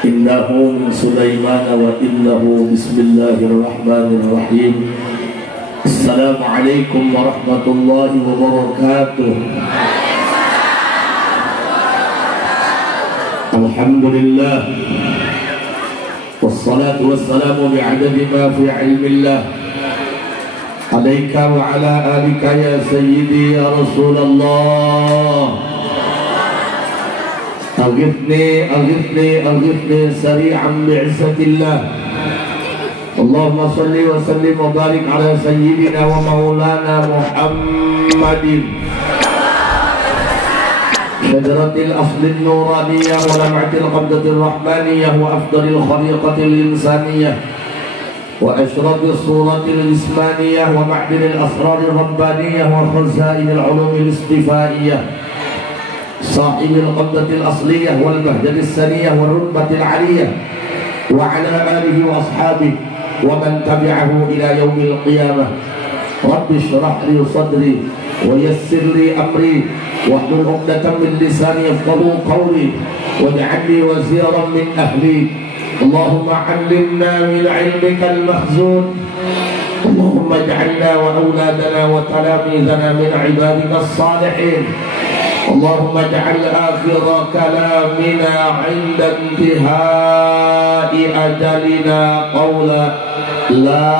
innahu min Sulaiman wa innahu bismillahirrahmanirrahim. Assalamualaikum warahmatullahi wabarakatuh. Alhamdulillah wassalatu wassalamu bi'adadi ma fi ilmillah alaika wa ala alika ya sayyidi ya Rasulullah. أغثني سريعا بعزة الله. اللهم صل وسلم وبارك على سيدنا ومولانا محمد شجرة الأصل النورانية ولمعة القبضة الرحمانية وأفضل الخليقة الإنسانية وأشرف الصورة الجسمانية ومعدن الأسرار الربانية وخزائن العلوم الاصطفائية صاحب القبضة الأصلية والبهجة السنية والرتبة العالية وعلى آله وأصحابه ومن تبعه إلى يوم القيامة. رب اشرح لي صدري ويسر لي أمري واحلل عقدة من لساني يفقهوا قولي واجعل لي وزيرا من أهلي. اللهم علمنا من علمك المخزون. اللهم اجعلنا وأولادنا وتلاميذنا من عبادك الصالحين. اللهم اجعل آخر كلامنا عند انتهاء أجلنا قولا لا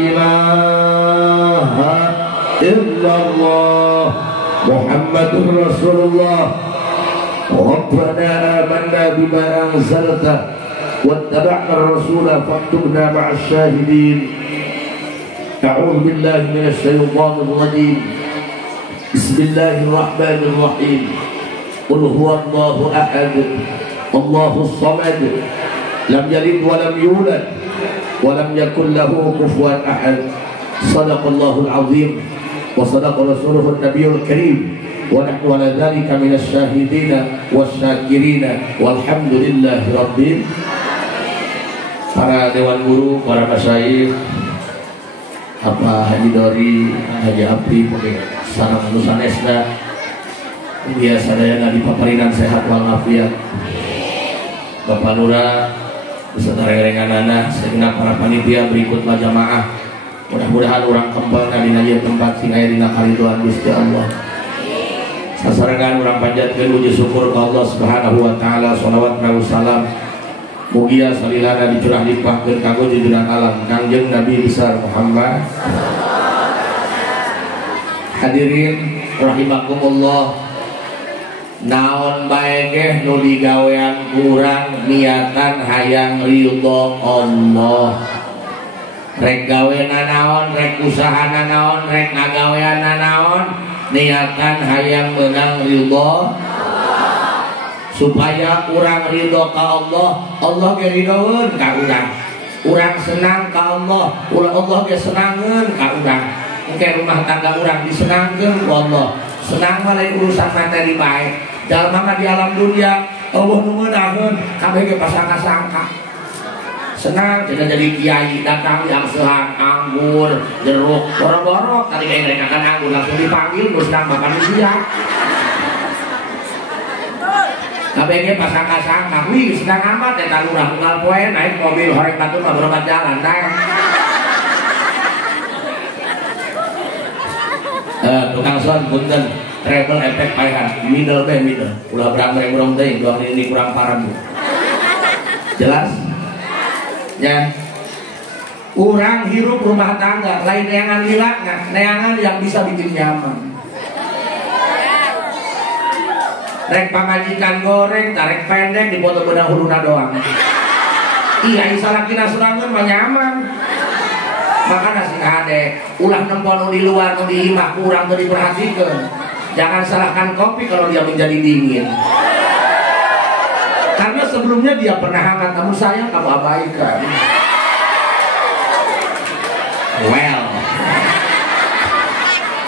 إله إلا الله محمد رسول الله. ربنا آمنا بما أنزلت واتبعنا الرسول فاكتبنا مع الشاهدين. أعوذ بالله من الشيطان الرجيم. بسم الله الرحمن الرحيم. قل هو الله أحد الله الصمد لم يلد ولم يولد ولم يكن له كفوا أحد. صدق الله العظيم وصدق رسوله النبي الكريم ونحن على ذلك من الشاهدين والشاكرين والحمد لله رب. Para dewan guru, para masyayikh, apa Haji Dori, Haji Abdi, sarang nusanesda, biasa daya di paparinan sehat walafiat. Bapak Lurah beserta rengan-renganana, segenap para panitia berikut jamaah. Mudah-mudahan orang kembal dina ieu tempat sing aya dina kariduan Gusti Allah. Sasarengan urang panjatkeun puji syukur ka Allah Subhanahu wa taala, shalawat wa salam mugia salilana dicurah limpahkeun kanggo junjungan alam Kangjeng Nabi besar Muhammad. Hadirin rahimakumullah, naon bae ge nu digawean kurang niatan hayang ridho Allah. Rek gaweana naon, rek usahana naon, rek ngagaweana naon, niatan hayang meunang ridho supaya urang ridho ka Allah, Allah ge ridhoeun ka urang. Urang senang ka Allah, Allah ge senangeun ka urang. Engke rumah tangga urang disenangkeun ku Allah. Senang mah lain urusan materi bae. Jalma mah di alam dunia Allah nu meunangkeun kabeh ge pasangka-sangka. Senang cenah jadi kiai datang yang sehan anggur, jeruk, boro-boro tadi kayak mereka kan anggur langsung dipanggil terus sedang makan siang. Kabeh pasangka-sangka, wih sedang amat eta lurah unggal poe naik mobil horek batur mah berobat jalan tah. Tukang son punten travel efek paehan middle teh middle. Ulah berang-berang teh doang ini kurang parah Bu. Jelas? Ya. Urang hirup rumah tangga lain neangan lilana, neangan yang bisa bikin nyaman. Rek pamajikan goreng, tarik pendek di foto benang huluna doang. Iya, isalakina surangan mah nyaman. Makanya si ade, ulah nempon di luar, di imah kurang tuh diperhatikan. Jangan salahkan kopi kalau dia menjadi dingin. Karena sebelumnya dia pernah hangat, namun sayang kamu abaikan. Well.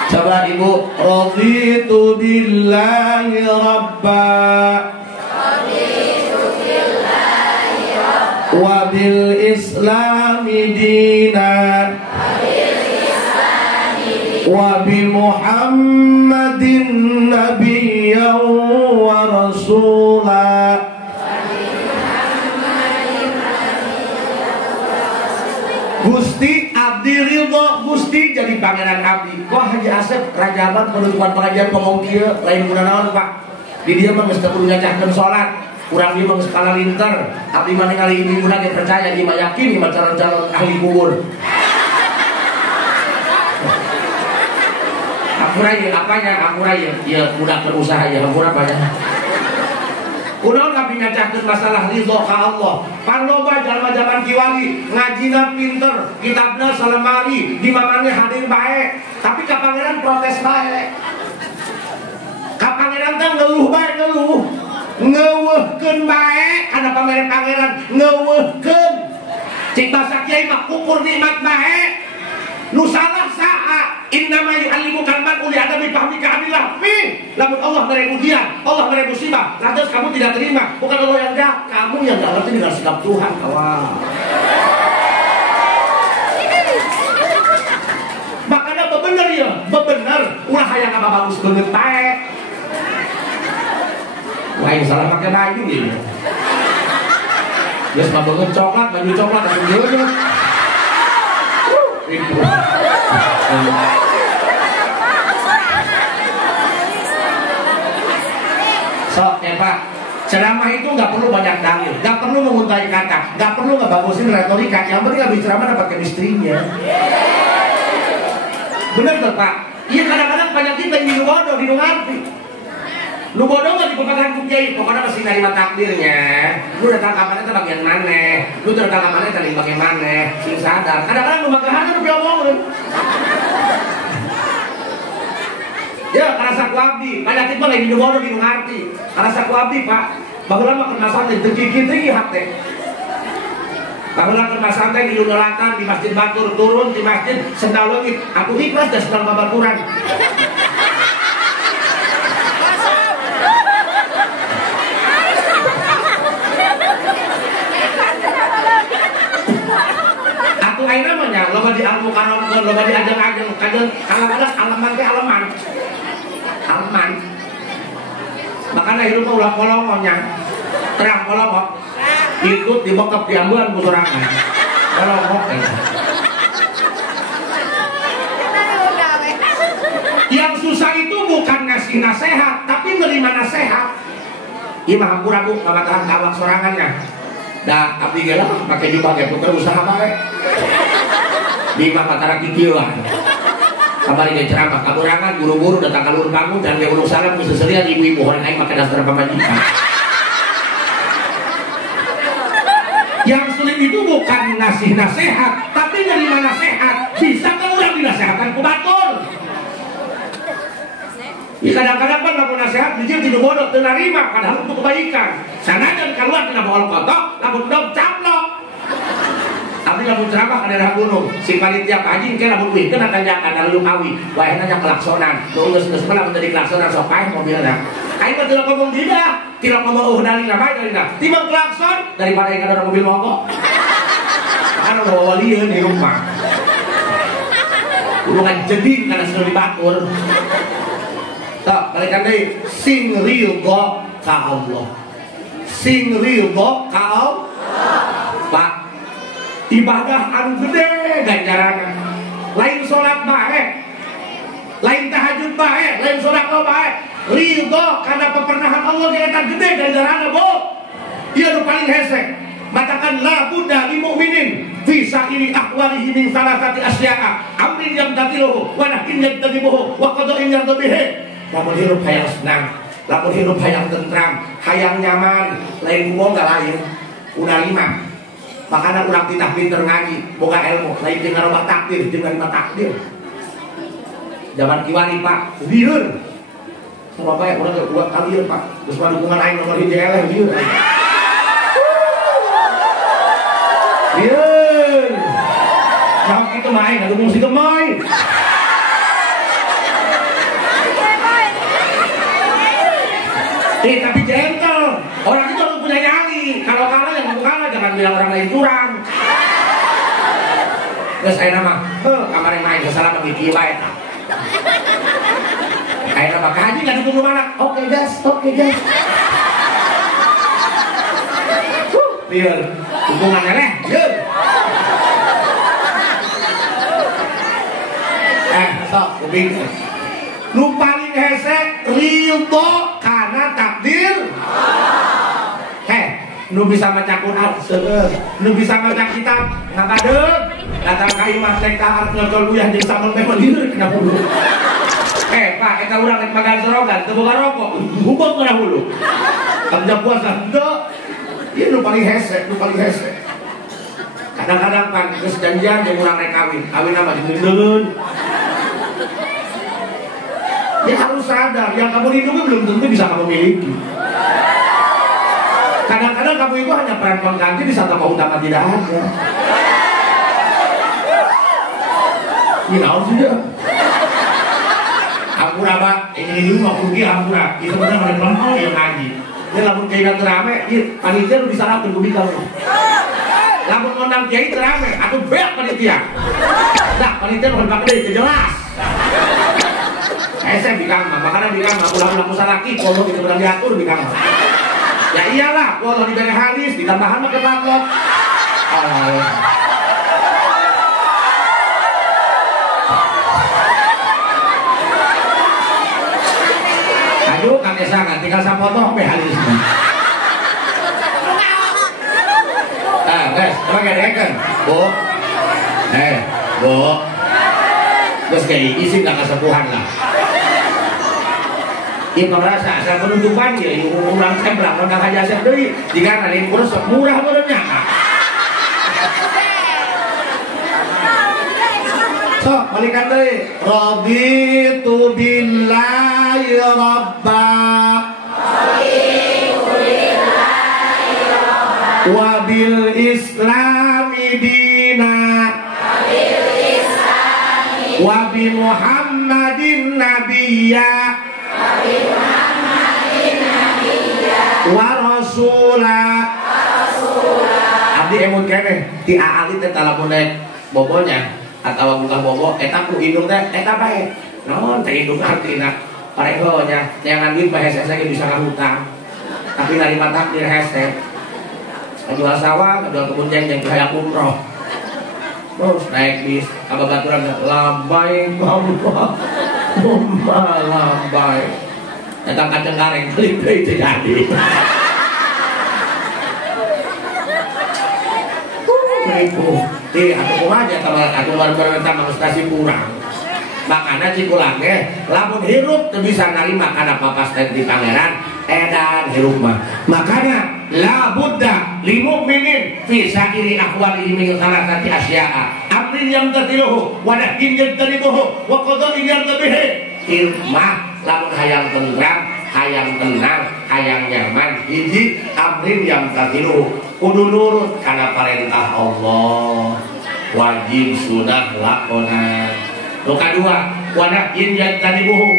Coba ibu, raditu billahi rabba wa bil islami dinan wa bi muhammadin nabiyyan wa rasul rasula. Gusti abdi ridho, Gusti jadi pangeran abdi. Kok Haji Asep rajaban penutupan pengajian ngomong dia lain guna naon Pak. Di dia mah geus kudu nyacahkeun salat. Urang dia mah geus kalah linter. Abdi mah ningali ibu guna ge percaya dia mah yakin ieu calon-calon ahli kubur. Hampura ieu apanya? Hampura ieu budak berusaha ya hampura apanya? Kunaon kami nyacahkeun masalah ridho ka Allah. Pan loba jalma zaman kiwali ngajina pinter, kitabna salemari, di mamane hadir bae, tapi ka pangeran protes bae. Ka pangeran teh ngeluh bae ngeluh. Ngeuweuhkeun bae kana pangeran ngeuweuhkeun. Cik basa kiai mah ukur nikmat bae. Nu salah saha innama yu'allimukan man uli adami fahmika amillah fi. Lamun Allah mere ujian, Allah mere musibah, lantas kamu tidak terima, bukan Allah yang enggak, kamu yang enggak ngerti dengan sikap Tuhan. Kawan. Makanya bebener ya, bebener ulah hayang apa bagus banget bae. Wah, yang salah pakai baju ya. Geus mah banget coklat, baju coklat atuh geus. Itu. So, Pak, ceramah itu nggak perlu banyak dalil, nggak perlu menguntai kata, nggak perlu ngebagusin retorika. Yang penting habis ceramah dapat chemistry-nya. Bener tuh Pak? Iya kadang-kadang banyak kita yang di bodoh, di ngerti. Lu bodoh nggak dipepatkan ku kiai, pokoknya masih nerima takdirnya. Lu datang kamarnya itu bagian mana? Lu datang kamarnya tadi bagian mana? Sing sadar. Kadang-kadang lu bagaimana lu ngomongin. Ya, karena saku abdi, banyak itu lagi di bodoh di ngerti. Karena saku abdi Pak, bahulah makan masak di tinggi hati. Bahulah makan masak di Lunolatan di Masjid Batur turun di masjid sendal lagi. Aku ikhlas dan sedang babar Quran. Aina namanya, loba di al-mukarram, loba di ajang-ajang, kadang-kadang alaman ke alaman. Makanya hidup ulah kolongonya, terang kolongok, ikut dibokap di ambulan kusurangan, kolongok. Yang susah itu bukan ngasih nasihat, tapi menerima nasihat. Imah hampura bu, kamatahan kawak sorangannya. Dah abdi gelah pakai jubah ge puter usaha bae. Di mah patara kikieuan. Kamari ge ceramah kaburangan buru-buru datang ka lur kamu dan ge uluk salam ku seserian ibu-ibu horeng aing make dasar pamajikan. Yang sulit itu bukan ngasih nasihat, tapi nerima nasihat. Bisa kan urang dinasehatkan ku batur. Ya kadang-kadang kan lamun nasihat dijieun tidak bodoh teu narima padahal untuk kebaikan. Sanajan kaluar tina bohol kotok, lamun dom caplok. Abdi lamun ceramah ka daerah gunung, si panitia haji engke lamun wihkeun tanyakan dalu kawi, wae nanya kelaksonan. Nu geus-geus mah lamun tadi kelaksonan sok paeh mobilna. Aing mah teu ngomong tidak, tidak ngomong dalina bae dalina. Timbang klakson daripada aing ada mobil mogok. Kan bawa walieun di rumah. Ulungan jeding kana seueur dibatur. Tak, balikan deh. Sing ridho ka Allah. Sing ridho ka Allah. Pak, ibadah anu gede ganjaranna. Lain salat bae, lain tahajud bae, lain sedekah bae. Ridho karena pepernahan Allah eta gede ganjaranna, Bu. Ieu nu paling hese. Matakan la budda lil mu'minin fi sa'iri ahwalihi min salasati asya'a. Amrin yamtatiluhu wa nahyin yajtanibuhu wa qada'in yardabihi. Lamun hirup hayang senang, lamun hirup hayang tentram, hayang nyaman, lain umum gak lain. Udah 5. Makanya urang titah pinter ngaji, boga ilmu, lain tinggal robah takdir, tinggal 5 takdir. Zaman kiwali Pak, lieur. Sama bae urang gak buat kalian Pak. Terus dukungan aing nomor hiji eleh lieur. Lieur. Nah kitu mah aing dukung si Gemoy. Tapi gentle, orang itu harus punya nyali. Kalau kalah yang mau kalah, jangan bilang orang lain curang. Terus saya nama, kamarnya main kesalahan bagi kiwa ya. Kayak nama kaji nggak dukung mana? Oke guys. biar hubungannya leh, biar. Sok, kuping. Nu paling hese ridho karena takdir. Nu bisa baca Quran, nu bisa baca kitab, ngakadeun. Datang ka imah teh ka arep ngocol uyah jeung sambel teh lieur kena hulu. Pak, eta urang rek magan sorogan, teu boga rokok, hubung kena hulu. Kerja puasa, henteu. Ieu nu paling hese, nu paling hese. Kadang-kadang pan geus janjian jeung urang rek kawin mah digeundeun. Ya harus sadar, yang kamu lindungi belum tentu bisa kamu miliki. Kadang-kadang kamu itu hanya peran pengganti di saat tokoh utama tidak ada. Ini naon sudah. Ampura Pak, ini mah pergi ampura. Itu benar oleh pelan yang ngaji. Ini lamun kiai rame, panitia lu disalahkan ku bikal. Lamun ngundang kiai rame, atuh beak panitia. Nah, panitia nu pakai deui jelas. Saya bikang mah, makanya bikang mah ulah-ulah musalaki kalau kita berani diatur bikang mah. Ya iyalah, kalau diberi hadis ditambahan pakai patlok. Aduh, kakek sangat tinggal sapotoh be hadis. Guys, coba gedekan, Bu. Bu. Terus kayak isi nggak kesepuhan lah. Ini merasa saya penutupan ya, orang sembrang orang aja saya beli, jika nanti kurus murah murahnya. So, balikan deh. Raditu billahi rabba, wa bil islami dina, wa bi Muhammadin nabiyya, wa rasula. Abdi emut kene ti aali teh talamun bobonya atawa buka bobo eta ku indung teh eta bae. Naon teh indung artina parehonya jangan duit bae hese ge bisa ngahutang. Tapi narima takdir hese. Jual sawah, jual kebun jeng kayak umroh. Terus naik bis, ababaturan lambai bamba. Lambai. Datang kacang gareng kali itu jadi. Aku aja kalau aku baru tambah stasi kurang. Makanya cikulang lamun hirup tuh bisa narima karena papas di pangeran edan hirup mah. Makanya la budda li mu'minin fi sa'iri ahwalihi min thalathati asya'a. Amrin yang tatiluhu wa nahyin yang tanibuhu wa qada'in yang tabihi. Irmah lamun hayang tentram, hayang tenang, hayang nyaman, hiji amrin yang tatiluhu kudu nurut karena perintah Allah, wajib sunah lakonan. Nu kadua wadah yin yang tanibuhu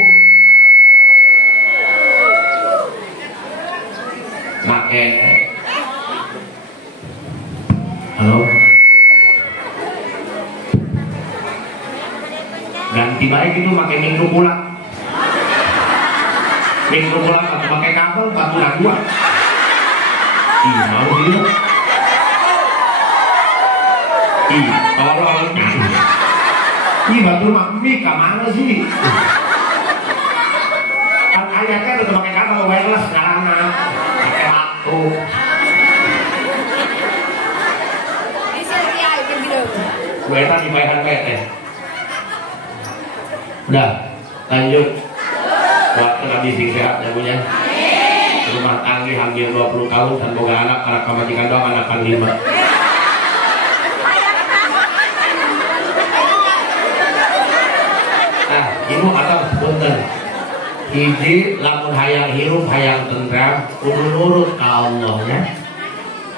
make. Halo, ganti baik itu pakai minggu pulang atau pakai kabel 4 bulan 2. Ih, mau gitu. Ih, tolong. Ih, batu mami kemana sih? Kan ayatnya udah pakai kabel wireless sekarang pakai waktu. Gue tadi bayar teh. Udah, lanjut. Waktu lebih sehat ya punya. Rumah tanggi hampir 20 tahun dan boga anak karena kemajikan doang anak 5. Nah, ibu atau punten. Hiji lamun hayang hirup hayang tentram kudu nurut ka Allah ya.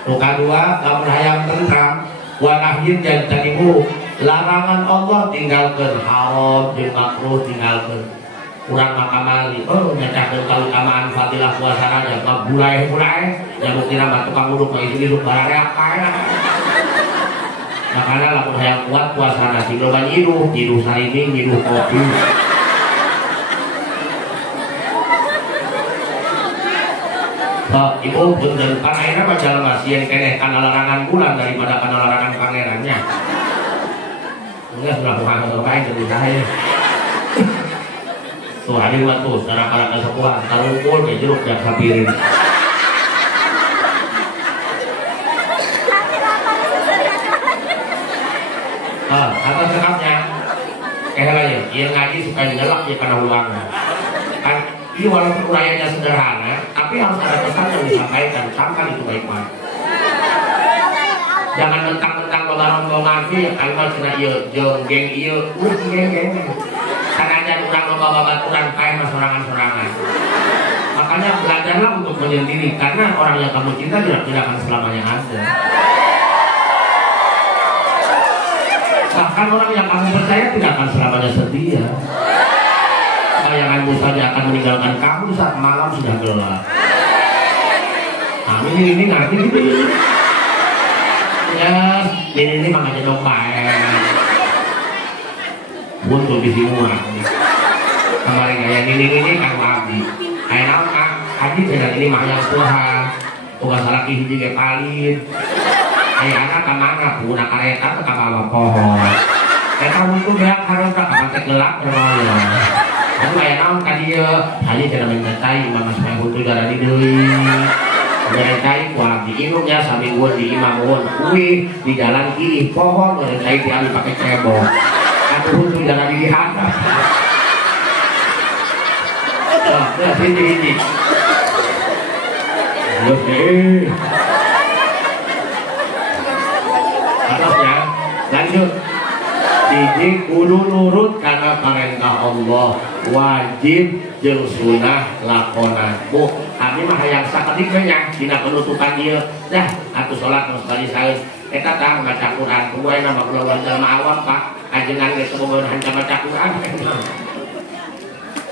Nu kadua lamun hayang tentram wa nahyin jantanibu larangan Allah tinggalkeun, haram jeung makruh tinggalkeun. Kurang makamali, nyacahkeun kautamaan fadilah puasa aja, bulai yang buktina mah tukang uruk mah isuk-isuk barare apa ya. Makanya lamun hayang kuat puasa nasi loba nyiduh sariming, nyiduh kopi. Ibu punten kan akhirnya baca lemas yang kene karena larangan bulan daripada karena larangan pangerannya. Enggak sudah bukan terbaik jadi saya. Tuh hari waktu secara kalah kesepuan tarumpul ke jeruk dan sapirin. Atas sekapnya lagi yang ngaji supaya nyelak ya karena ulangnya kan ini walaupun uraiannya sederhana tapi harus ada pesan yang disampaikan sampai itu baik-baik. Jangan mentang-mentang lebaran mau ngaji alma cina iya geng iya geng sengaja kurang bawa baturan kain mas sorangan-sorangan. Makanya belajarlah untuk menyendiri karena orang yang kamu cinta tidak akan selamanya ada. Bahkan orang yang kamu percaya tidak akan selamanya setia. Bayanganmu saja akan meninggalkan kamu saat malam sudah gelap. Nah ini ngerti gitu. Ya, ini makanya domba. Untuk bisi murah. Kemarin kayak ini kan wabi. Kayak naon haji dengan ini mah yang Tuhan. Tugas laki hiji ge palin. Kayak anak kemana guna kereta ke bawah pohon. Kita untuk beak harus tak pakai gelap bermaya. Aku kayak naon tadi ya, haji tidak mencintai imam supaya untuk darah di deui. Mencintai kuat di inungnya sambil gua di imamun kui di jalan kiri pohon mencintai diambil pakai cebok. Aku untuk darah di hadap. Nah, ini. Oke. Atasnya lanjut. Hiji kudu nurut karena perintah Allah wajib jeung sunah lakonan. Bu, abi mah hayang sakedik we nya dina penutupan ieu. Dah, atuh salat mah sekali saeun. Eta tah maca Quran kuwe nama kulawan jalma awam Pak. Ajengan geus bobogoh hanca maca Quran.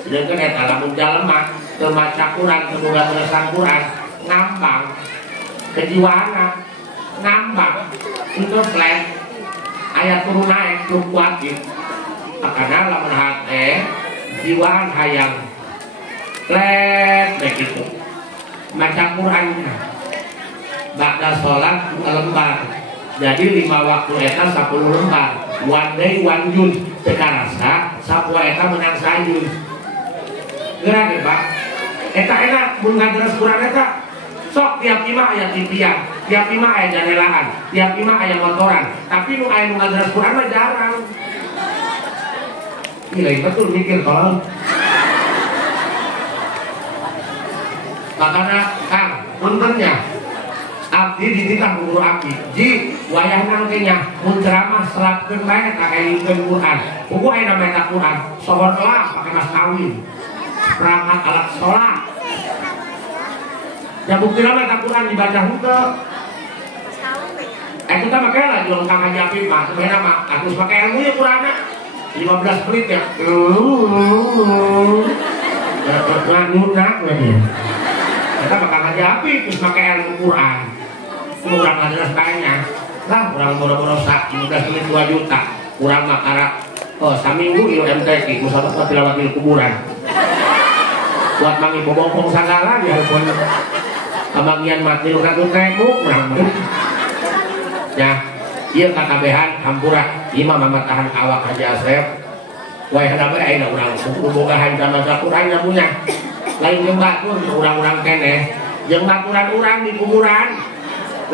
Jeung eta lamun jalma teu maca Quran, teu boga tulisan Quran, ngambang kejiwaanna, ngambang untuk flat. Ayat turun naik belum wajib karena lamun hati jiwaan hayang let begitu maca Qurannya ba'da sholat lembar jadi 5 waktu eta 10 lembar one day one juz sekarasa 10 eta menang sayun gerak ya Pak eta enak mun ngajelas Quran eta sok tiap 5 ayat impian tiap 5 ayat janelaan tiap 5 ayat motoran tapi nu ayat ngajelas Quran mah jarang gila betul mikir kalau makanya Kang puntennya abdi dititah guru abdi ji wayah nangkenya mun ceramah selapkeun bae eta elingkeun Quran buku aya nama Quran sohon lah pakai mas kawin perangkat alat sholat ya bukti nama Quran dibaca henteu. Kita pakai lah jual Kang Haji Apip mah, sebenarnya mah harus pakai ilmu ya Qurannya 15 menit ya. Nunak lagi. Kita pakai Haji Apip terus pakai ilmu Quran. Kurang nggak jelas kayaknya. Lah kurang boro-boro sak 15 menit 2 juta. Kurang makarak. Oh saminggu ieu MTQ musabaqah buat tilawatil kuburan. Buat mangi bobongkong sagala ya pun. Kebagian mati lu katut tembok ya iya kakabehan hampura imam mama tahan awak Haji Asep wae hana bae ayeuna urang kudu boga hanca maca Quran punya lain jeung batur urang-urang keneh jeung baturan urang di kuburan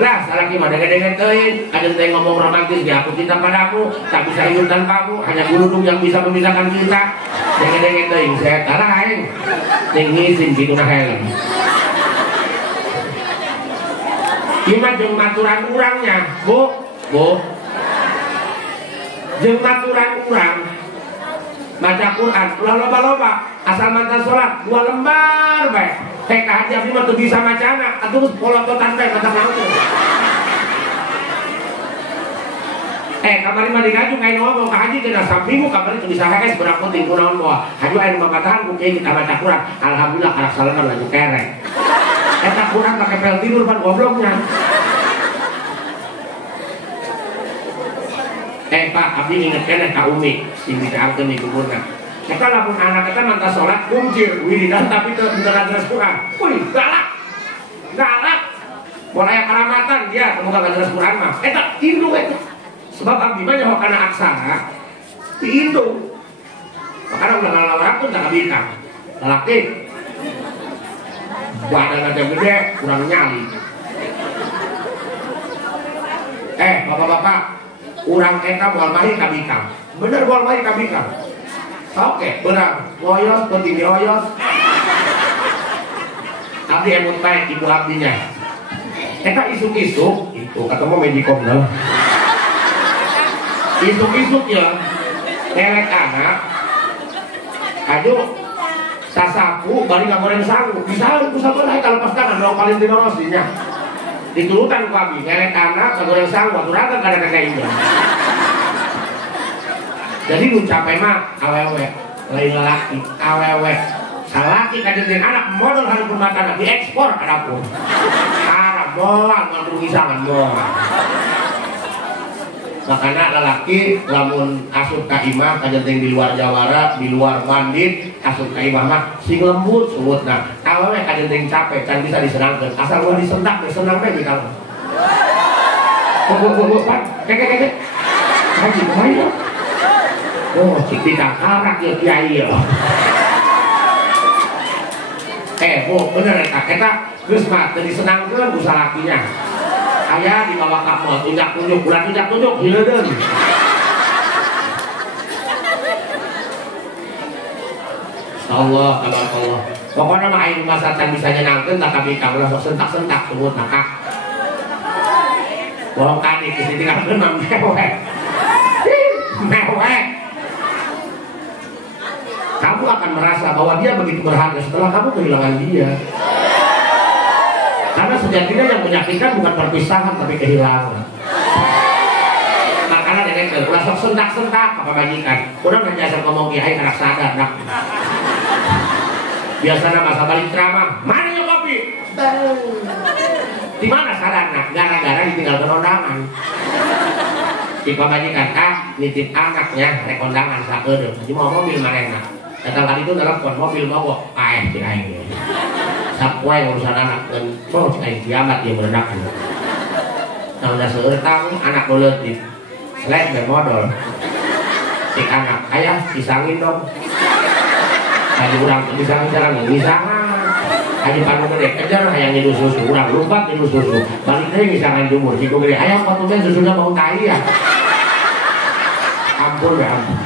lah salaki mah dege-dege teuing adeung teh ngomong romantis ya aku cinta padamu tak bisa hidup tanpamu hanya guludung yang bisa memisahkan kita dege-dege teuing saya tara aing teh ngizin kitu nah helm Ima jeung maturan urangnya, Bu. Jeung maturan urang baca Quran, loba-loba asal mantan sholat 2 lembar bae. Teh ka haji mah teu bisa macana, atuh polototan bae mata langsung. Kamari mah digaju kain ngomong ka haji geus saminggu kamari teu bisa hees beurang penting kunaon moal. Haji aya nu mabatahan ku kieu kita baca Quran, alhamdulillah karak salena laju kerek. Eta Quran pakai pel tidur pan gobloknya. Pak, abdi ingetkeun ka Umi, sing diangkeun di kuburna. Eta lamun anak eta mantap salat kuncir wiridan tapi teu jelas Quran. Wih, galak. galak. Mun aya karamatan dia semoga ngajelas Quran mah. Eta indung eta. Sebab abdi mah nyaho kana aksara ti indung. Makana ulah ngalawarakun tak bintang. Lalaki. Badan aja gede, kurang nyali. Bapak-bapak, urang eta moal mahi ka bintang. Bener moal mahi ka bintang. Oke, benar. Ngoyos, penting dioyos. Abdi emut baik ibu abdinya. Eta isuk-isuk, itu ketemu medikom dah. Isuk-isuk ya, elek anak. Aduh, sasapu balik nggak goreng sangu. Bisa itu sabar kalau pas tangan dong paling dinorosinya. Ditulutan ku abdi, elek anak, goreng sangu, aturakan kadang-kadang ini. Jadi lu capek mah awewe, lain lelaki, awewe, salaki kajetin anak modal hari rumah tangga diekspor ke dapur. Harap moal ngandungi sangan moal. Makanya lelaki lamun asup ka imah kajeting di luar jawara, di luar bandit, asup ka imah mah sing lembut suwutna. Awewe kajeting capek can bisa disenangkeun. Asal ulah disentak teh senang teh di kamu. Pan, kek. Haji kumaha? Oh, cik ditangkarak ya kiai ya. Bu, bener eta. Eta geus mah teu disenangkeun ku salakinya. Aya di bawah kapal tunjuk-tunjuk, ulah tunjuk-tunjuk hileudeun. Allah, Allah. Pokoknya mah aing masa can bisa nyenangkeun tak kabeh ka ulah sok sentak-sentak sebut maka. Bolong kadi geus ditinggalkeun mah meweh. Meweh. Kamu akan merasa bahwa dia begitu berharga setelah kamu kehilangan dia. Karena sejatinya yang menyakitkan bukan perpisahan tapi kehilangan. Makanya nenek ulah sok sentak-sentak apa majikan. Urang ngajak ngomong kiai anak sadar nak. Biasanya masa balik ceramah, mana yang kopi? Di mana sadarna? Gara-gara ditinggalkan undangan. Di pemajikan nitip anaknya rek undangan sakedeung. Jadi mau mobil manehna. Datang kali itu telepon mobil mogok, cik aing. Sapoe urusan anak dan mau cik aing kiamat dia meledak. Tahun seueur tahun anak leutik. Selek dan modal. Cik anak, ayah pisangin dong. Haji urang pisangin jangan misangan. Haji panu gede kejar hayang nyeduh susu, urang lumpat nyeduh susu. Balik deui misangan jumur, ciku gede hayang patumen susunya mau tai ya. Ampun ya ampun.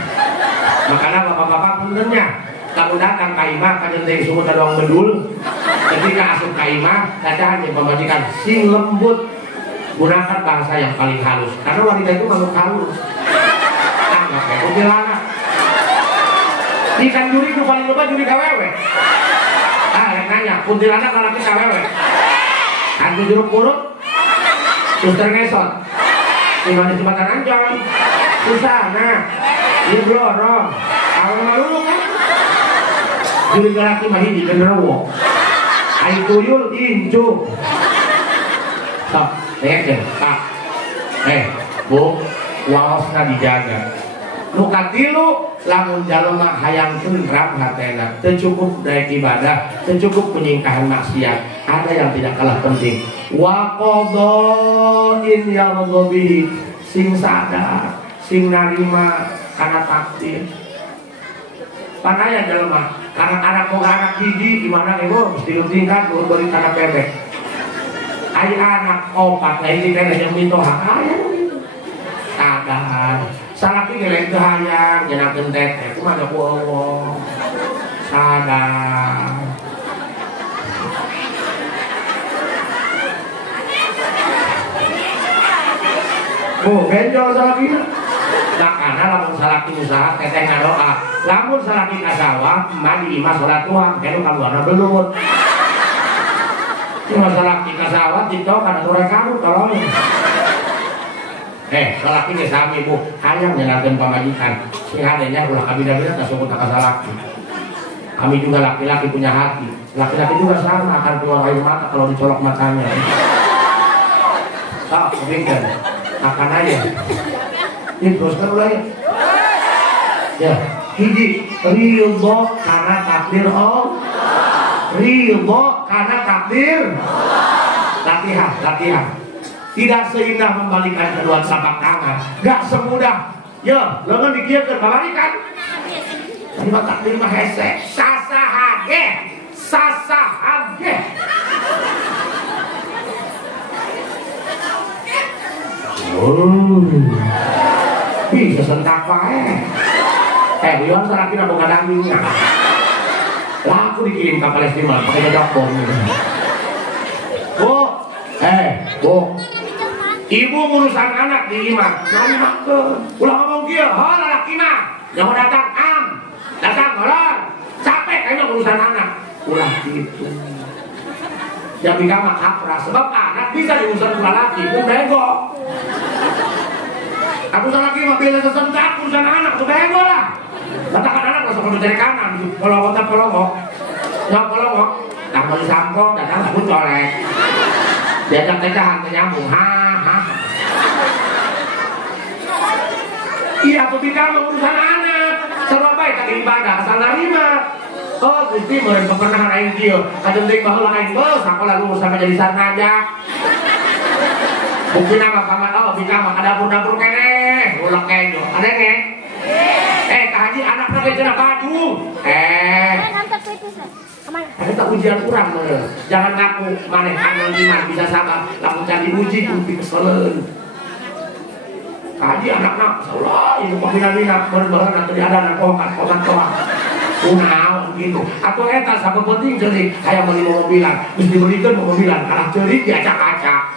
Makanya bapak-bapak puntennya kamu datang ke imah kajenting sumut doang bedul ketika asup ke imah cacahan yang pemajikan sing lembut gunakan bahasa yang paling halus karena wanita itu makhluk halus anggap ya kuntilanak ikan juri itu paling lupa juri kawewe yang nanya kuntilanak lelaki kawewe hantu jeruk purut suster ngesot dimana jembatan Ancol susah nah ini blorong awal malu kan juri lelaki mah hiji genderuwo ai tuyul incu sok lihat pak bu waosna dijaga nu katilu lamun jalema hayang tentrem hatena teu cukup daek ibadah teu cukup penyingkahan maksiat ada yang tidak kalah penting wa qadain yaghdhabi sing sadar sing narima karena takdir panaya jalema anak-anak mau anak hiji gimana ibu mesti tingkat beri tanah bebek ay anak opat lain di kene yang minta hak hayang sadar salaki geleng teu hayang nyenakeun teteh kumaha ku Allah sadar benjol salakina makanya lamun salaki usaha teteh ngadoa lamun salaki kasawah mah di imah salat tuang kenu kaluarna belut cuma salaki kasawah tiktok kana sore kamu tolong salaki ge sami bu hayang nyenakeun pamajikan sing hadenya ulah kabida-bida tasukut ka salaki kami juga laki-laki punya hati laki-laki juga sama akan keluar air mata kalau dicolok matanya tak kebingkan akan aja ini teruskan ulah ya hiji ridho karena takdir Allah ridho karena takdir kesatian. Tidak seindah membalikan kedua telapak tangan. Gak semudah. Ya, lengan dikieukeun kabalikan. Tadi mah takdir mah hese. Sasahage. Sasahage. Bisa sentak wae. Iwan sarakina boga dagingnya. Lah aku dikirim ke Palestina pakai jejak bom. Bu, Bu. Ibu urusan anak di imah. Nani makan. Ulah ngomong kieu, heuh lalaki mah. Yang datang datang holor. Capek kayaknya urusan anak. Ulah gitu. Jadi mah kapra sebab anak bisa diurusan lalaki, itu bego. Aku lagi mah bila sesentak urusan anak, itu bego lah. Katakan anak langsung kudu dari kanan, kolongok, nggak kolongok, tak mau disampok, datang aku colek. Diajak tecahan nyambung, Iya, aku bicara urusan anak, sama baik tak ibadah, asal narima. Oh, Gusti meureun pernah aing kieu, kadang deui baheula aing beuh sakola lulus sampai jadi sarjana. Buktina mah paman oh bika mah ka dapur-dapur keneh, ulek kenyo. Ada nge? Ka haji anakna ge cenah baju. Eta ujian kurang meureun. Jangan ngaku maneh anu iman bisa sabar, lamun can diuji kudu keseleun. Haji anakna Allah itu pembina-bina bener-bener teu diadanan komat-komat. Kunaon gitu. Atau eta sabab penting jadi kayak beli mobilan, mesti dibelikan mobilan, kalah ceurik diacak-acak.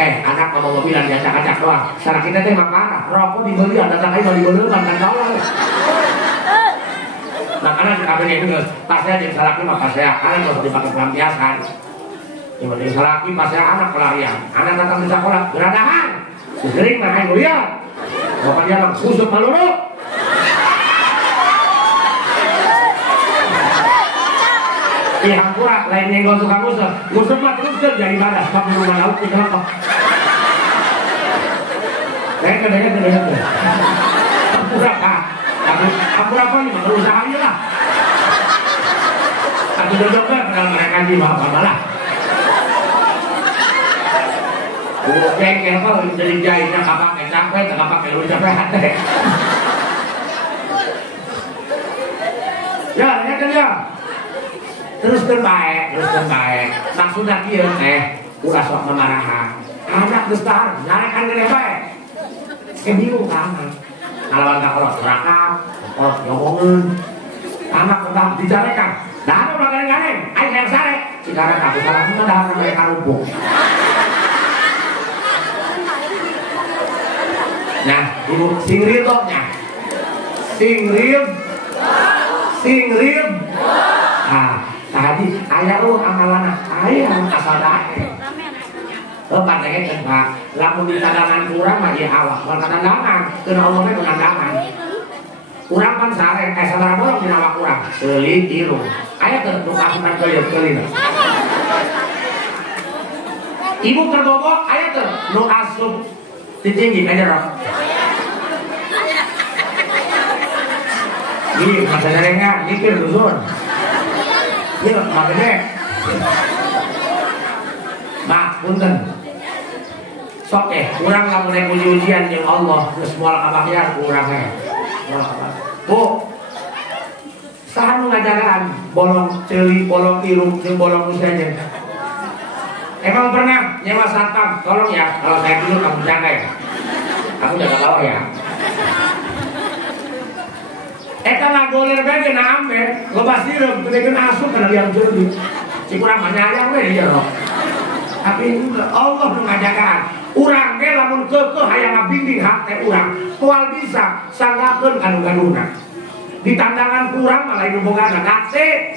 Anak mau mobilan diacak-acak doang. Salah kita teh mah parah. Rokok dibeli, datang aja dibelikan kan tolong. Makanya di kabin itu pas saya jadi salaki mah pas saya anak harus dipakai pelampiasan. Cuma jadi salaki pas saya anak pelarian. Anak datang di sekolah beradahan. Sering main lihat. Bapak dia langsung kusut malulu. Hampura lain nyenggol tukang usah. Usah mah terus jadi badas. Sebab di rumah laut tidak apa. Dengar. Hampura kah? Hampura apa nih? Berusaha aja lah. Aku duduknya kenal mereka di bawah lah. Kenapa jadi jahitnya gak pakai capek, gak pakai lu capek hati. Ya, terus terbaik. Maksudnya kieu teh ulah sok memarahan. Anak besar, nyarekan gede bae. Bingung kan. Ngalawan ka kolot rakap, kolot nyomongeun. Anak udah dijarekan. Dah udah gareng-gareng, aing yang sare. Cikarang aku salah mah dah mereka rumpuk. Nah, ibu singrim toknya. Singrim. Tadi ayah amalan ayah asal dae. Pandangnya kan Pak, lamun di cadangan kurang mah dia awak, bukan cadangan, kena omongnya bukan cadangan. Kurang kan sare, sabaraha bolong dina awak kurang, teuling irung. Ayah tertuk asupan keuyeut. Ibu terbobo, ayah ter nu asup ditinggi aja rok. Ini masa jaringan, mikir dusun. Iya, makanya Mak, punten sok kurang lamun yang uji-ujian yang Allah terus mual kabahyar kurang Bu sahan ngajaran bolong celi, bolong irung, bolong usahanya. Emang pernah nyewa satpam? Tolong ya, kalau saya tidur kamu jaga ya. Kamu jaga bawah ya. Eta ngagoler bae na ambe, loba sirup gedekeun asup kana liang jeudi. Si kurang mah nyayang we ya roh. Tapi Allah nu ngajagaan. Urang ge lamun keukeuh hayang ngabimbing hak teh urang, moal bisa sanggakeun kanu gaduna. Di tandangan kurang malah ieu bogana gase.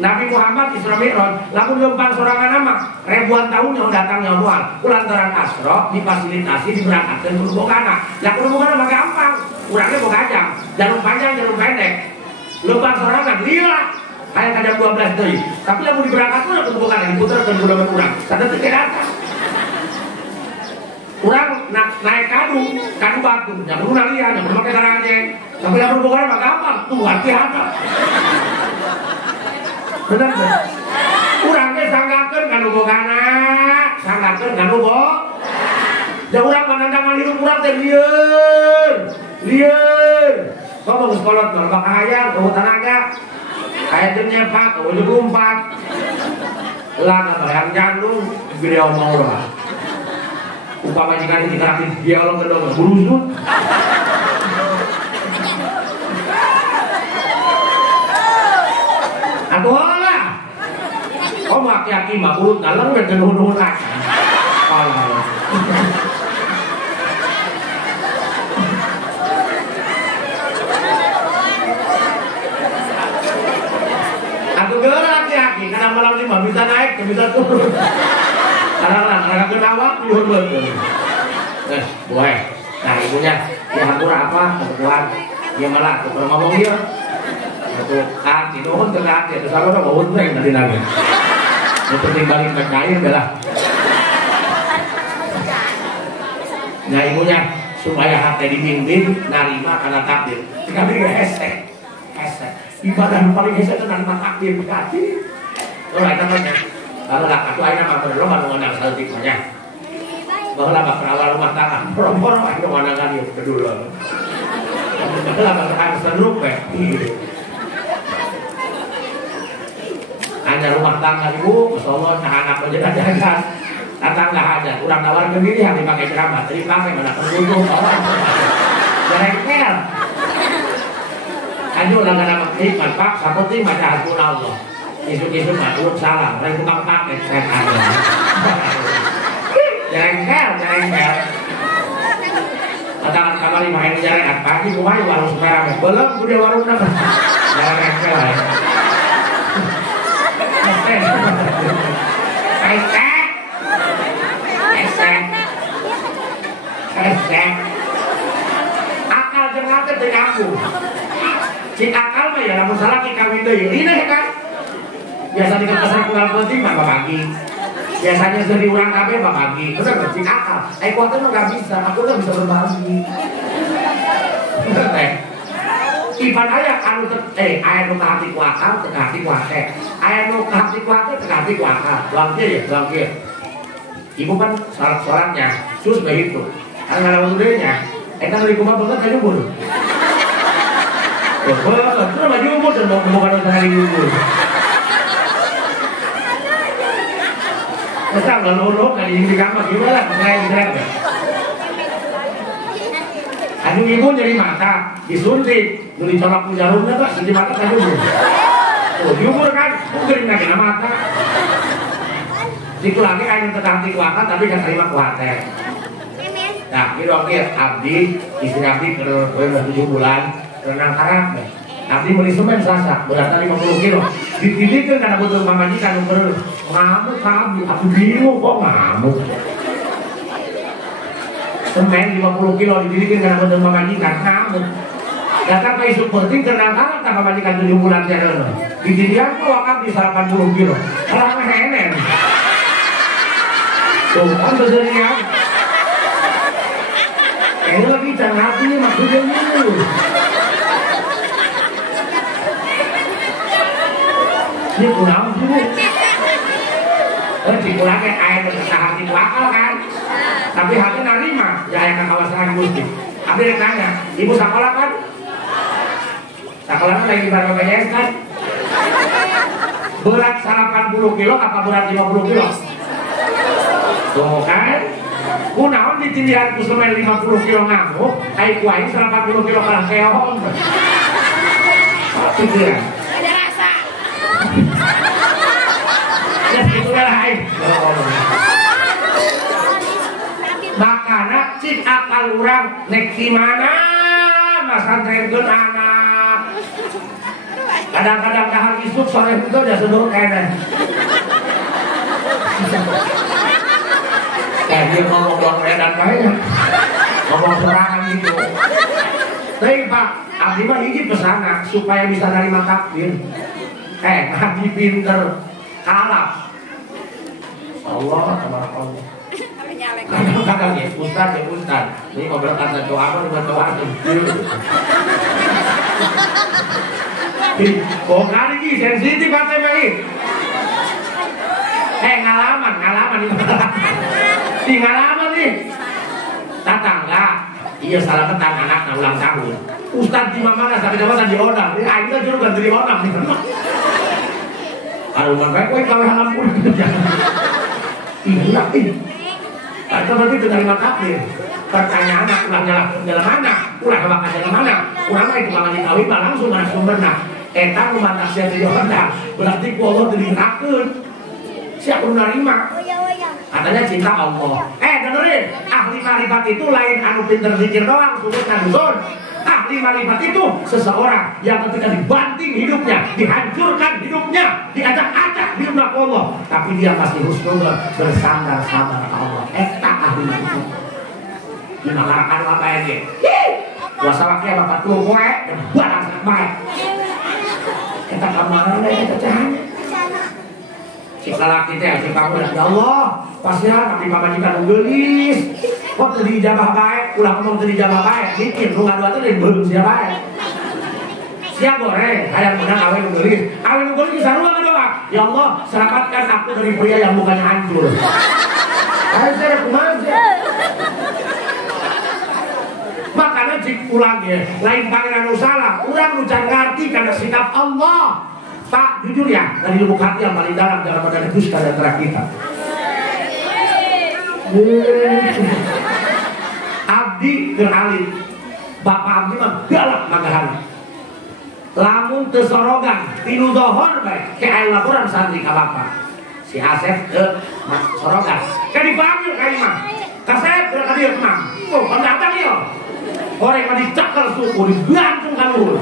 Nabi Muhammad Isra Mi'raj lamun leumpang sorangan mah ribuan tahun yang datangnya moal. Kulantaran asro difasilitasi diberangkatkeun ku bogana. Lah ku bogana mah gampang. Urangnya boga jam, jalur panjang, jalur pendek. Leumpang sorangan lila, kayak kadang 12 deui. Tapi lamun diberangkatkeun aku bogana diputerkeun ku domen urang. Sadat teu datang. Urang naik kadu batu, yang perlu lihat, yang perlu pakai caranya. Tapi lamun bogana mah gampang, tuh hati-hati. Bener tuh. Urangnya sanggakeun kanu bogana, nerangkeun nganu bo. Da urang panandangan hirup urang teh lieur. Lieur. Kamu geus kolot mah bakal hayang eueuh tanaga. Aya teu nyepak, eueuh gumpat. Lah kabayang jantung video mau lah. Upama jika dikarakin dialog kedong burusut. Atuh lah. Oh aki-aki mah urut dalem dan nuhun-nuhun aja. Kalah. Atuh geura aki-aki kadang malam lima bisa naik, bisa turun. Kadang-kadang kenawak nyuhun betul. Boleh. Nah ibunya, ya atur apa kebetulan dia malah tukar ngomong dia. Satu hati, nuhun ke hati, terus aku udah mau untung tadi lagi. Yang penting balik ke kain adalah. Nah ibunya supaya hati dibimbing, narima karena takdir. Kami hashtag. Ibadah paling hashtag itu narima takdir berarti. Oleh namanya. Kalau lah aku aina mah lo kan ngomong saltiknya. Bahwa lah perawal rumah tangga, perempuan aja ngomong kan dia kedulu. Kalau lah harus seru hanya rumah tangga ibu, masalah anak berjalan-jalan, tetangga aja, kurang nawar sendiri yang dipakai ceramah, jadi pakai mana penduduk orang, jengkel. Ayo lah nama hikmat pak, seperti baca Al-Quran Allah. Isu-isu mah urut salah, orang tukang pakai saya ada. Jengkel. Katakan kamar lima yang jalan pagi, kumai warung merah, belum udah warung apa? Jengkel lah. Esek. Akal jangan teh aku. Cik akal mah ya lamun salah ki kawin deui. Ini kan. Biasa dikatakan kurang penting mah pagi. Biasanya seri urang kabeh mah pagi. Bener cik akal. Kuat mah enggak bisa. Aku enggak bisa berbagi. Bener. Iban aya anu aya nu hati ku akal, teu hati ku hate. Aya nu hati ku hate, teu hati ku akal. Langkir. Ibu kan sorak-soraknya, sus begitu. Kan ngalamun deulnya, eta nu di kumaha banget aya nyubur. Terus mah nyubur dan mau bukan tengah nyubur. Masa ngeluruk kali di kamar gimana? Ngelain. Aduh ibu nyeri mata, disuntik, nu dicolok ku jarumnya pak, di mata kan nyubur. Tuh nyubur kan, mungkin nggak kena mata. Situ lagi yang terganti kuakat tapi kan terima kuatnya. Nah, ini wakil abdi, istri abdi ke 7 bulan, renang karang. Abdi beli semen sasak, beratnya 50 kilo. Ditidikkan karena butuh mamajikan ukur ngamuk abdi, aku bingung kok ngamuk. Semen 50 kilo ditidikkan karena butuh mamajikan ngamuk. Datang ke isu penting renang karang tak mamajikan 7 bulan jalan. Ditidikkan kok abdi 80 kilo. Kalau henen. Tuh kan bersedia. Lagi jangan hati maksudnya ini. Ini kurang sih. Dikurangin air bersah hati wakal kan. Tapi hati narima. Ya yang kawasan gusti. Abdi nanya, ibu sekolah kan? Sekolahnya lagi bareng BPJS kan? Berat 80 kilo apa berat 50 kilo? Tuh kan? Kunaon ditindihan ku semen 50 kilo ngamuk, ai kuain 80 kilo kalah keong. Pikiran. Ada rasa. Ya gitu lah ai. Makana cik akal urang nek di mana masantrenkeun anak. Kadang-kadang dahar isuk sore itu udah sedur kene. Dia ngomong edan kayaknya ngomong serangan gitu. Tapi Pak, abdi mah hiji pesana supaya bisa nerima takdir. Abdi pinter kalap. Allah tabarakallah. Kadang-kadang ya ustaz. Ini ngobrol kata doa apa dengan doa itu. Kok kali ini sensitif kata ini. Ngalaman itu. tinggal apa nih? Tetangga. Iya salah tetangga anak ulang tahun. Ustadz di mana sampai dapat di odang. Ini akhirnya juru ganti di odang nih. Kalau mereka kau kawin ampun. Iya ini. Atau berarti dengan takdir. Pertanyaan ulang jalan mana? Ulang bakal jalan mana? Ulang itu bakal dikawin langsung sumberna. Eta membantah siapa di odang. Berarti ku Allah dirakun. Siapa menerima? Katanya cinta Allah. Dengerin, ahli marifat itu lain anu pinter zikir doang, sujud nangsun. Ahli marifat itu seseorang yang ketika dibanting hidupnya, dihancurkan hidupnya, diacak-acak di rumah Allah, tapi dia masih husnuzon bersandar sama Allah. Eta ahli marifat. Dimakarakan apa ini? Kuasa wakil bapak tua kowe, barang sangat baik. Eta kamaran kita cahaya. Si lelaki teh, si kamu ya Allah, pasnya tapi pamajikan gelis. Kok tadi dijabah baik, ulah ngomong tadi dijabah baik, mikir lu ngadu atuh belum siapa baik. Siap goreng, hayang menang awe nu gelis. Awe nu gelis sarua ngadoa. Ya Allah, selamatkan aku dari pria yang mukanya hancur. Ayo saya kumaha. Makanya cik ulang ya, lain pangeran nu salah, urang nu can ngarti kana sikap Allah. Pak, jujur ya, dari lubuk hati yang paling dalam daripada dusta di antara kita. Abdi gerhalin, bapak abdi mah galak magahan. Lamun tesorogan, tinu dohor baik, ke air laporan santri ka bapak. Si Asep ke sorogan, kan dipanggil ka imam. Kasep ke kadir imam. Oh, pendatang ya. Orang yang dicakal suku, digantung kan lu.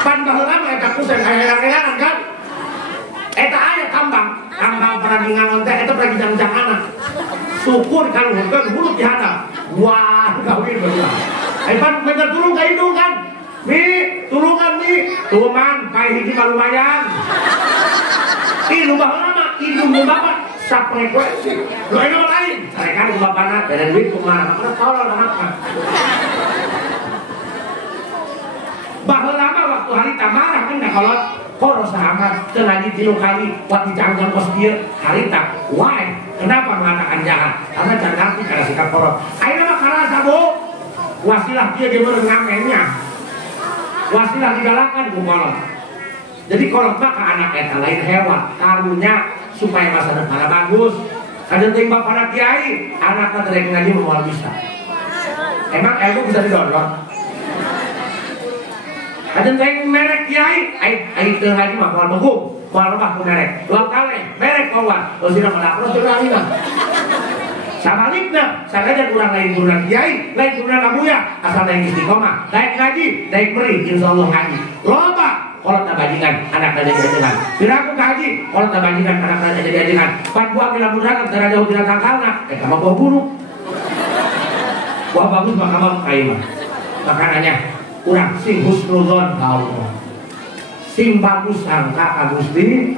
Pan baheula mah eta kusen aya-ayan kan. Eta aya kambang pernah ningalan teh eta pergi jang anak. Syukur kan hurkeun mulut dihadap. Wah, kawin beula. Pan bener tulung ka indung kan. Mi, tulungan mi. Tuman kae hiji mah lumayan. Ih, nu baheula mah indung nu bapak saprekuensi. Lu aya lain. Sarekan ku bapana bere duit kumaha. Mana tolol anakna. Baheula mah waktu hari tamarah kan kalau koro sahabat tenaji 3 kali waktu jangan kos dieu harita. Why? Kenapa mengatakan jahat? Karena jangan ngerti karena sikap koro. Ayeuna mah karasa Bu. Wasilah dia jeung ngamennya. Wasilah digalakan ku kolot. Jadi kolot mah ka anak eta lain hewan, karunya supaya masa depan bagus. Kadang ting bapana kiai, anakna teh ngaji moal bisa. Emang ilmu bisa didorong? Ada yang merek kiai, ayo teu ngaji mah moal begung, moal lebah ku merek. Dua kali merek kawan, terus dina melakros teu ngalinan. Sabalikna, sadajan urang lain gurunan kiai, lain gurunan abuya, asal lain istiqomah, lain ngaji, lain meri, insyaallah ngaji. Loba kolot bajingan, anakna jadi ajengan. Piraku ngaji, kolot bajingan, anakna jadi ajengan. Pan buah bila budak antara jauh dina tangkalna, eta mah buah buruk. Buah bagus mah kamar kayu mah. Makanannya urang sing husnuzon ka Allah, sing bagus sangka ka Gusti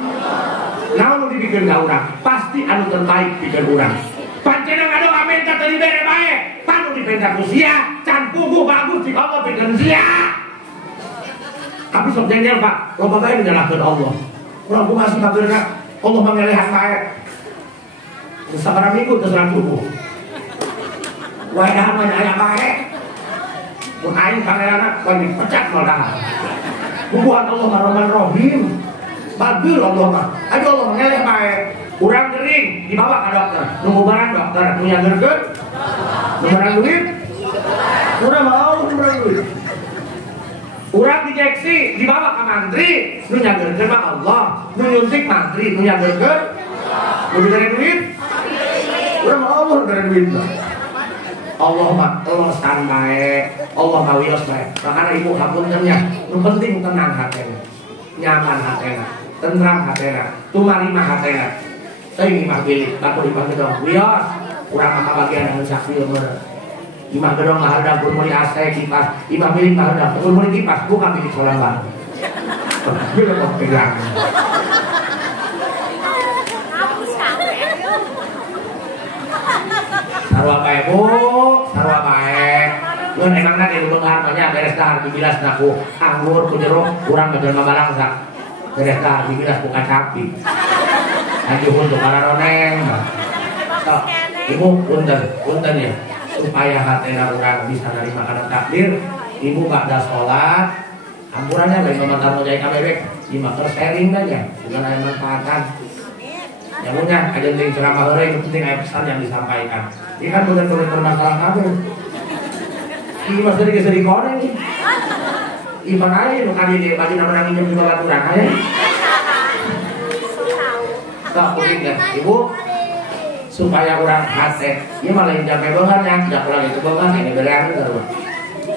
naon nu dipikeun ka urang pasti anu terbaik pikeun urang. Pancena ngadoa minta teu dibere bae panu dipenta ku sia can puguh bagus di Allah pikeun sia. Tapi sok jengkel Pak, loba bae menyalahkeun Allah. Urang kumaha sih mageurna Allah mangelehan bae. Sabaraha minggu teu salat subuh. Wae dahan mah aya bae. Mun aing pangeranna pan dipecat moal Bubuhan Allah Ar-Rahman Rahim. Bagus Allah mah. Aduh Allah mengeleh bae. Urang gering dibawa ka dokter. Nunggu barang dokter nu nyageurkeun. Nu barang duit. Urang mau barang duit. Urang dijeksi dibawa ka mantri, nu nyageurkeun mah Allah. Nu nyuntik mantri, nu nyageurkeun. Nu dibere duit. Urang mau Allah dibere duit. Allah mah terus bae, Allah mawios bae. Makanya ibu hapuntennya, yang penting tenang hatena, nyaman hatena, tentram hatena, tumarima hatena. Saya imah bilik, batu imah gedong, wios, kurang maka bagian dengan saksi lemur. Imah gedong mah ada pulmuli asai kipas, imah bilik mah ada pulmuli kipas, bukan bilik solan bang. Bila kok pegang. Sarua bae Bu, sarua bae. Mun emangna di lubeng hartanya beres dahar dibilas naku anggur ku jeruk urang ngejelma barang sak. Beres dahar dibilas ku kacapi. Lanjut untuk para roneng. Sok. Ibu punten ya, supaya hatena orang bisa nerima kana takdir. Ibu ba'da sholat ampurannya lain memantar mojai kabebek dimaker sharing aja dengan ayat manfaatan. Nyamunya aja penting ceramah orang yang penting ayat pesan yang disampaikan. Ini kan benar-benar bermasalah kabel. Ini masih dikasih koreng nih. Iman aja lu kali ini bagi nama minjem juga baturan aja. Tak mungkin ya ibu supaya orang hati dia malah yang jamai banget ya tidak pulang itu banget ini berani terus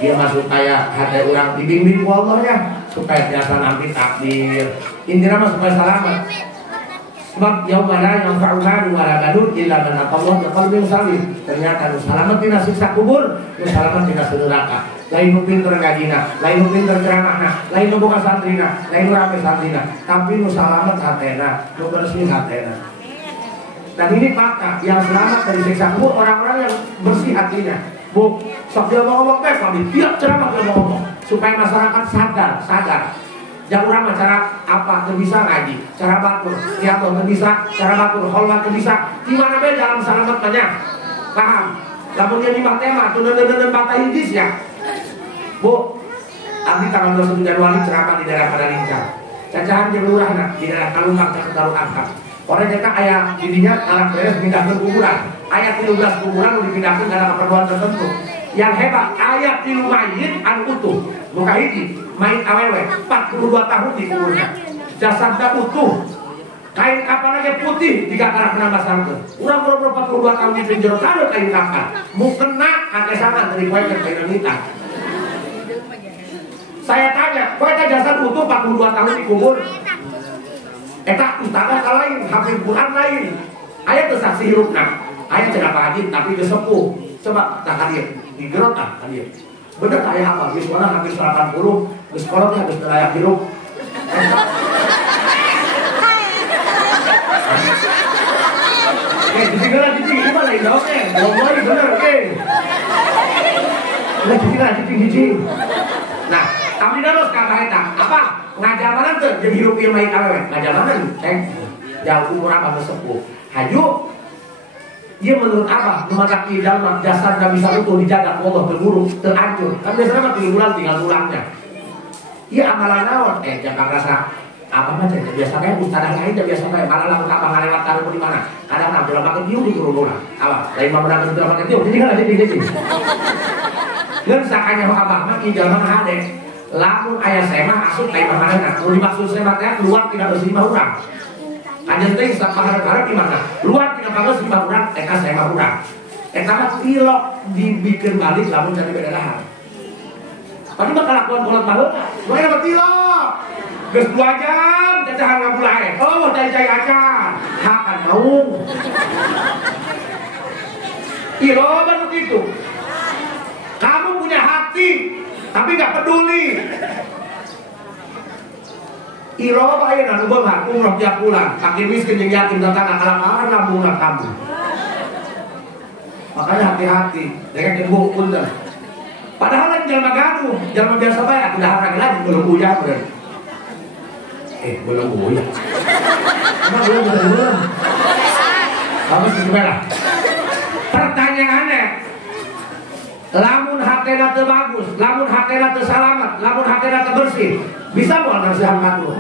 dia masuk kayak hati orang dibimbing ku Allahnya supaya biasa nanti takdir intinya mah supaya selamat sebab yaumana yang fa'ulan wala banun illa man atallah biqalbin salim ternyata nu selamat tina siksa kubur nu selamat tina neraka lain nu pinter ngajina lain nu pinter ceramahna lain nu boga santrina lain nu rame santrina tapi nu selamat hatena nu bersih hatena. Dan ini fakta yang selamat dari siksa kubur orang-orang yang bersih hatinya. Bu, sok dia mau ngomong kami tiap ceramah dia mau ngomong supaya masyarakat sadar. Jangan orang cara apa bisa ngaji, cara batur, ya tuh bisa, cara batur, holwat bisa. Di mana be dalam selamat banyak, paham? Lamun dia lima tema, tuh dan bata hijis ya. Bu, abdi tanggal 21 Januari ceramah di daerah Padalinca. Cacahan jeung lurahna di daerah Kalungkang Caket Daru Angkat. Orang cetak ayah didinya anak beres pindahkan kuburan. Ayat 13 kuburan udah dipindahkan karena keperluan tertentu. Yang hebat ayat 3 mayit anu utuh. Buka hiji mayit awewe 42 tahun di kuburnya. Jasadnya utuh. Kain kapan aja putih 3 karang kena basangkeun. Urang boro-boro 42 tahun di penjara kado kain kapan. Mukena kakek sangat dari poe ke kain hitam. Saya tanya, poe jasad utuh 42 tahun di kubur. Eta ustadzah lain, hafiz Quran lain. Ayat itu saksi hirupna. Ayat cenah haji tapi geus sepuh. Coba tak hadir, digerot tak hadir. Bener aya apa? Geus mana hampir 80, geus kolot geus layak hirup. Jadi geura jadi ini lain oke. Ngomong bener oke. Lah jadi hiji. Nah, kami terus kata eta, apa? Ngajamanan tuh jadi hirup ilmu itu awewe. Ngajamanan, jauh umur apa sepuh. Haju, dia menurut apa? Memakai dalam dasar nggak bisa utuh dijaga Allah terburuk, terancur. Kan biasanya mah tinggal tulangnya. Iya amalan naon? Jangan rasa apa macam biasa kayak ustadzah lain biasa kayak malah lakukan apa ngalewat taruh di mana? Kadang dalam pakai tiu di kerumunan. Apa? Lain mah menang dalam pakai tiu. Jadi kan ada di sini. Dan sakanya apa? Mah ijaman hade. Lamun ayah saya mah asup kayak mana? Mau dimaksud saya mah luar tidak bersih mah urang. Kanjeng teh saparang-parang di mana? Luar tidak bagus di urang, teka saya mah urang. Eta mah tilok dibikin balik lamun jadi beda dahar. Pasti mah kelakuan kolot baheula. Luar mah tilok. Geus 2 jam cacahan ngabulae. Oh, mau cai-cai acan. Hakan mau. Iroba begitu. Kamu punya hati tapi nggak peduli. Iroba ya nanu beunghar umroh tiap bulan. Fakir miskin jeung yatim datang akal-akalan lambung kamu. Makanya hati-hati dengan jembuk punten. Padahal lagi jalma gaduh, jalma biasa bae aku dahar lagi belum uyah bener. Belum uyah. Emang belum. Kamu gimana? Pertanyaannya lamun hatena teu bagus, lamun hatena teu salamet, lamun hatena teu bersih, bisa moal nasihat batur.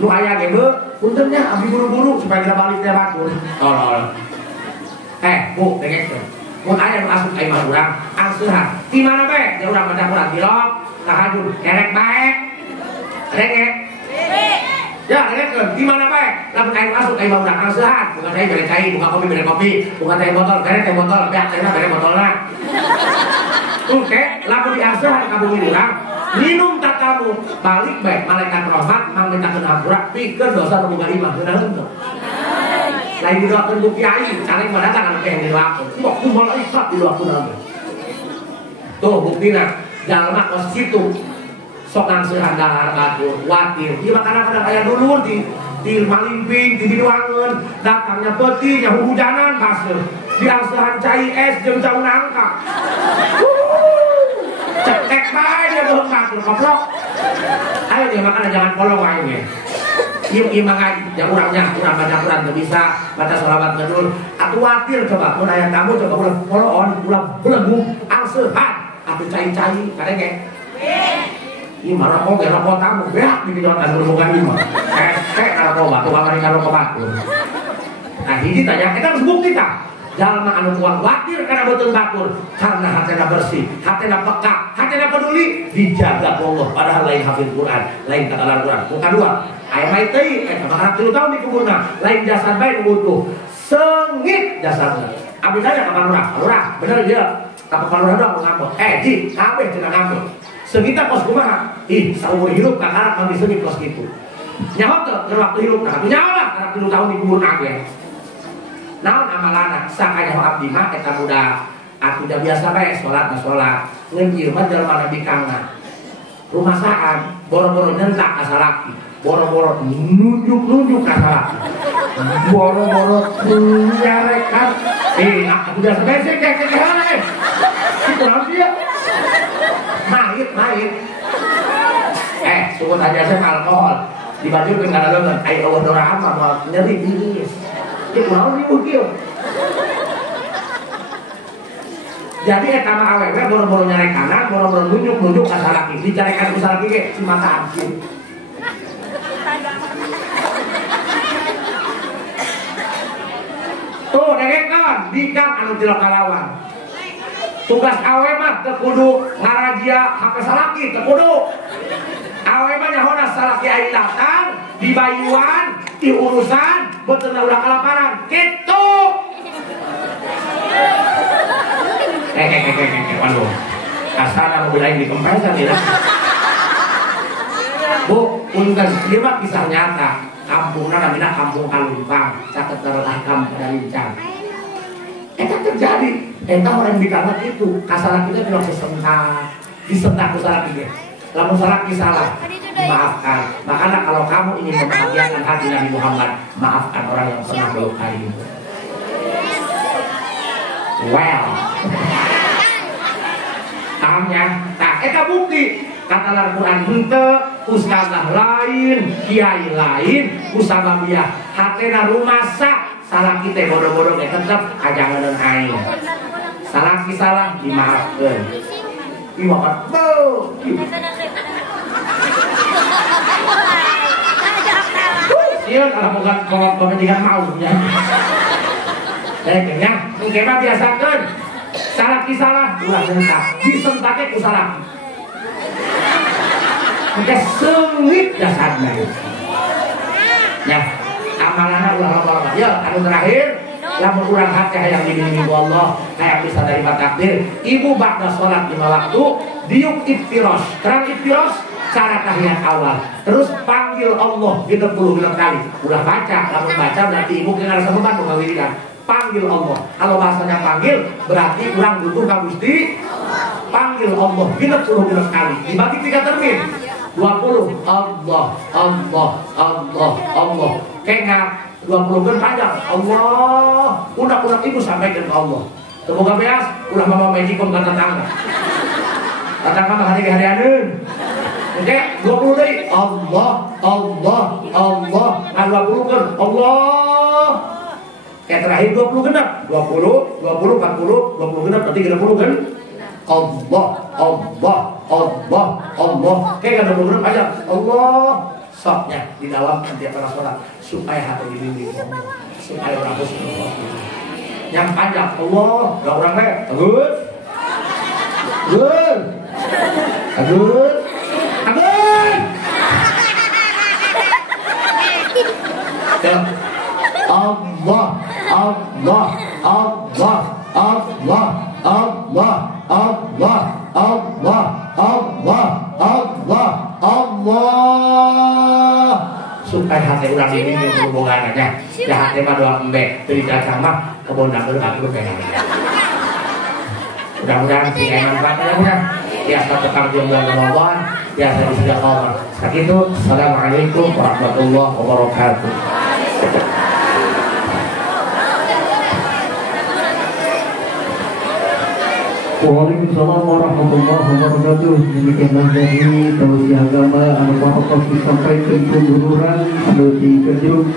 Lu aya ge beu, puntennya abdi buru-buru supaya kita balik teh batur. Tolol. Bu, dengekeun. Mun aya nu asup ka imah urang, angsuhan. Di mana be? Ya urang madak urang tilok, tahajud, kerek bae. Rege. Ya, dengekeun. Di mana bae? Lamun aya masuk ka imah urang, angsuhan. Bukan saya bere cai, buka kopi bere kopi, bukan teh botol, kerek teh botol, beak teh bere botolna. Oke, lamun diangsuhan ka bumi urang, minum tak kamu, balik bae malaikat rahmat mangmentakeun hampura pikeun dosa nu boga imah, bener henteu. Lain didoakeun ku kiai, caleg mah datang anu pengen didoakeun. Kok kumaha malaikat didoakeun anu. Tuh buktina, jalma kos kitu. Sok angsuhan dahar batur, watir. Ieu kadang-kadang aya dulur di malimping, di diruangeun, datangnya peuting, nya hujanan baseuh. Diangsuhan cai es jeung jauh nangka. Cetek bae dia bohong batur goblok. Ayo dia makanya jangan kolong wae ge. Ieu ieu mah ngaji, ya urang baca Quran teu bisa, baca shalawat ngadul. Atuh watir coba mun aya tamu coba ulah poloon ulah belegung angsehan atuh cai-cai kadenge. Ini mana kok gak rokok tamu beak di kejuatan berhubungan ini mah esek narkoba tuh kamari karo kebatur. Nah hiji tanya kita harus bukti tak jalma anu kuat watir karena betul batur karena hatena bersih, hatena peka, hatena peduli dijaga Allah padahal lain hafid Quran, lain katalan Quran. Bukan dua ayam teh bakal 3 tahun di kuburna lain jasad bae butuh sengit jasadnya. Abdi tanya ke Lurah bener dia tapi Lurah doang ngambek ji kabeh cenah ngambek sengita kos kumaha ih saumur hidup kakarap mandi sengit kos gitu nyawa tuh waktu hidup nah nyawa lah karena 3 tahun di kubur nage naon amalana sakanya abdi mah eta budak aku udah biasa bae sholat ngeunjil mah jelema nabi kangna rumasaan boro-boro nyentak asa laki boro-boro nunjuk asa laki boro-boro nyarekan aku biasa bae sih kayak itu nanti ya mahit sebut aja saya alkohol di baju dengan ada air overdoraan sama nyeri bis itu mau dibukiu jadi eta mah awewe boro-boro nyarek kanan boro-boro nunjuk asa laki dicarekan asa laki ge si mata amsin tuh dengekan dikang anu tilok kalawan tugas awe mah teu kudu ngarajia HP salaki teu kudu awe mah nyahona salaki aya datang di bayuan di urusan beuteu udah kalaparan kitu waduh asana mobil lain dikempesan ya Bu punten ieu mah kisah nyata kampungna namina Kampung Kalumpang caket darahkam pada lincang eta terjadi eta orang di kamar itu kasalah kita bilang disentak salah kita lamun salah salah maafkan makanya kalau kamu ingin membahagiakan hati Nabi Muhammad maafkan orang yang pernah melukai well pahamnya tak eta bukti kata Al-Quran henteu ustazah lain kiai lain usababiyah hatena rumasa salah kita bodoh-bodoh tetap kajangan aing salah salah dimaafkan iwakan iya kalau bukan kepentingan maunya kayaknya mungkin mah biasakan salah ulah sentak disentaknya ku salah mungkin sengit jasadnya ya amalana ulah ya anu terakhir lamun urang hati hayang dibimbing Allah hayang bisa dari takdir ibu ba'da sholat 5 waktu diuk iftiros terang iftiros cara tahiyat awal terus panggil Allah 30 kali ulah baca lamun baca berarti ibu kena rasa beban mengawirikan panggil Allah kalau bahasanya panggil berarti urang butuh ka Gusti panggil Allah 30 kali dibagi 3 termin 20 Allah kengap 20 kan panjang Allah udah ibu sampaikan ke Allah semoga beas udah mama mejikom ke tetangga mah hari-harianeun oke 20 deui Allah nah 20 kan Allah kayak terakhir 20 genap 20 40 genap nanti 30 kan Allah kayak ada 20 genap panjang Allah soknya di dalam setiap orang sholat supaya hati dibimbing supaya orang khusus yang panjang Allah gak orang leh agut Allah supaya hati orang dibimbing hubungannya ya hati mah doang embek cerita sama kebondak berlaku kayak mudah-mudahan sih manfaatnya biasa tetap di bulan Ramadan biasa di sejak awal segitu. Assalamualaikum warahmatullahi wabarakatuh. Waalaikumsalam warahmatullahi wabarakatuh. Demikianlah dari tausiah agama anu warokoh disampaikan ke gururan anu di Kedung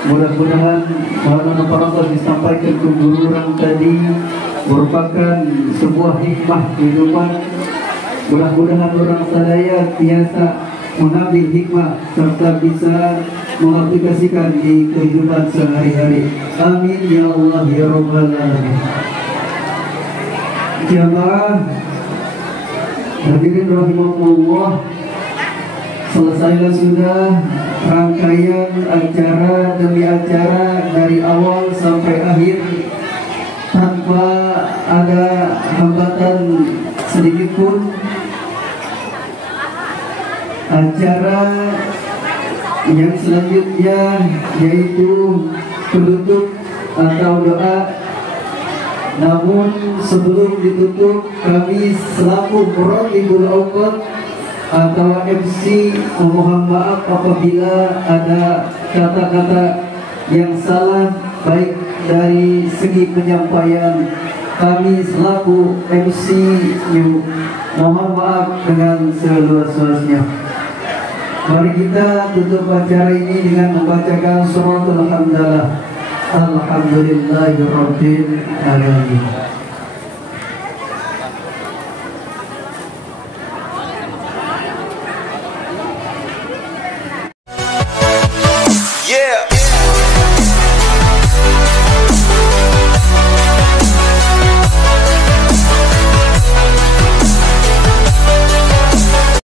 Mudah-mudahan Maulana Paratos disampaikan ke guru orang tadi merupakan sebuah hikmah kehidupan. Mudah-mudahan orang sadaya biasa mengambil hikmah serta bisa mengaplikasikan di kehidupan sehari-hari. Amin ya Allah ya Rabbal Alamin. Jamaah hadirin rahimahullah, selesailah sudah rangkaian acara demi acara dari awal sampai akhir tanpa ada hambatan sedikit pun. Acara yang selanjutnya yaitu penutup atau doa. Namun sebelum ditutup, kami selaku Muratibul Awqat atau MC memohon maaf apabila ada kata-kata yang salah baik dari segi penyampaian. Kami selaku MC mohon maaf dengan seluas-luasnya. Mari kita tutup acara ini dengan membacakan suratul hamdalah. Alhamdulillahirabbil alamin.